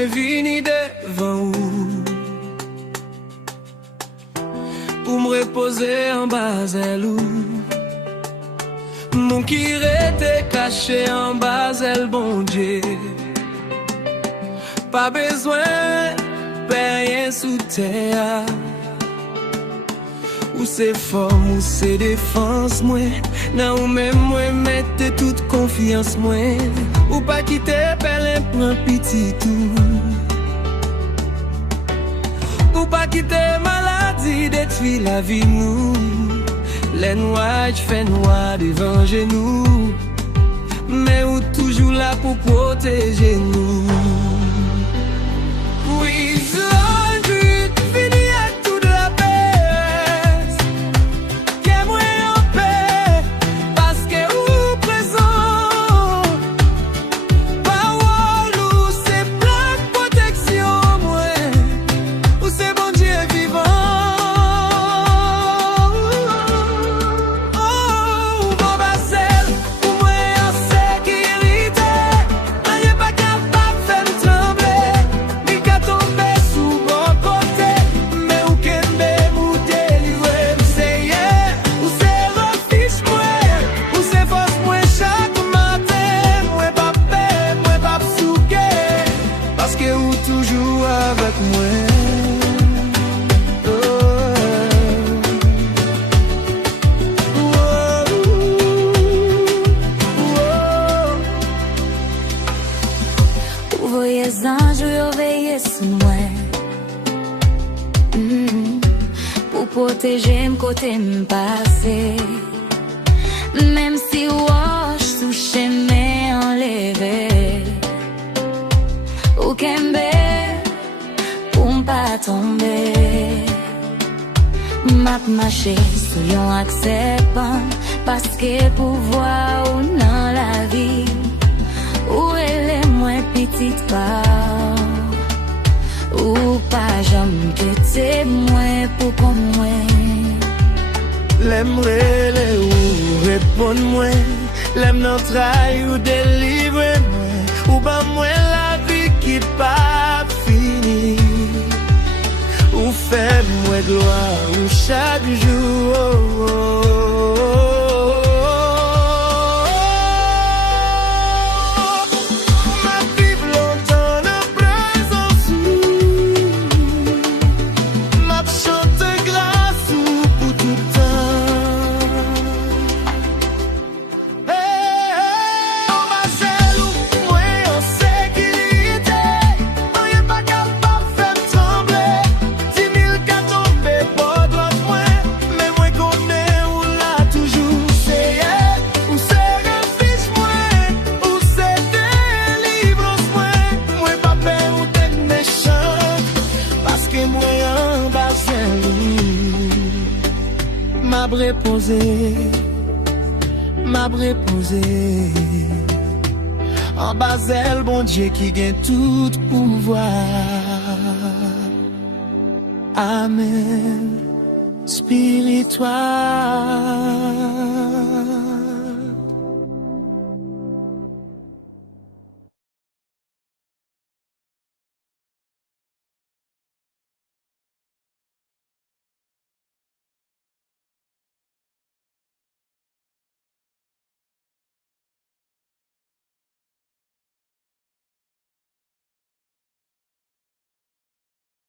moi vini devant vous pour me reposer en bas elle. Mon qui était caché en bas elle, bon Dieu. Pas besoin de rien sous terre. Ou c'est forme ou c'est défense moi. Nan ou même moi mette toute confiance moi. Ou pas quitter pelin prend petit tout. Ou pas quitter maladie détruit la vie nous. Les noirs fait noir devant nous. Mais ou toujours là pour protéger nous. Oui, toujours avec moi. Vous voyez les anges, vous veillez sur moi. Pour protéger mon côté m'passer. Même si je sous chemin enlevé. Ou kembe pour pas tomber. M'a marché sous yon acceptant parce que pour voir ou dans la vie où elle est moins petite pas ou pas jamais que t'es moins pour comme moi. L'aimerait les ou répondre moi. L'aime notre trahi ou délivrer moi. Ou pas moi la vie qui pas fini. Ou fait moi gloire ou chaque jour. M'a reposé en bas elle, bon Dieu qui gagne tout pouvoir. Amen. Spirituel.